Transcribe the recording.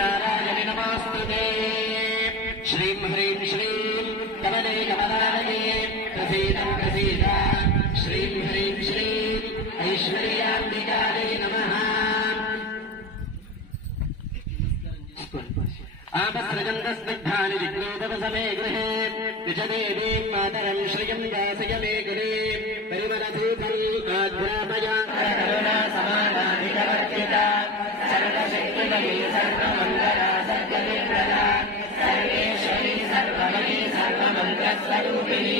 नारायणि नमोऽस्तुते श्रीं ह्रीं श्रीं कमले कमलालये प्रसीदं प्रसीद श्रीं ह्रीं श्रीं ऐश्वर्याम्बिकायै नमः आपसृजन्तस्निग्धानि जिग्रोपवसमे गृहे विजदेवीं मातरं श्रियं दासय मे गृहे परिमलधूपम् आग्रामया करुणा समानाधिकवर्तिता सर्वशक्तिमयी सर्वमङ्गला सर्वविप्रदा सर्वेश्वरी सर्वमयी सर्वमन्त्रस्वरूपिणी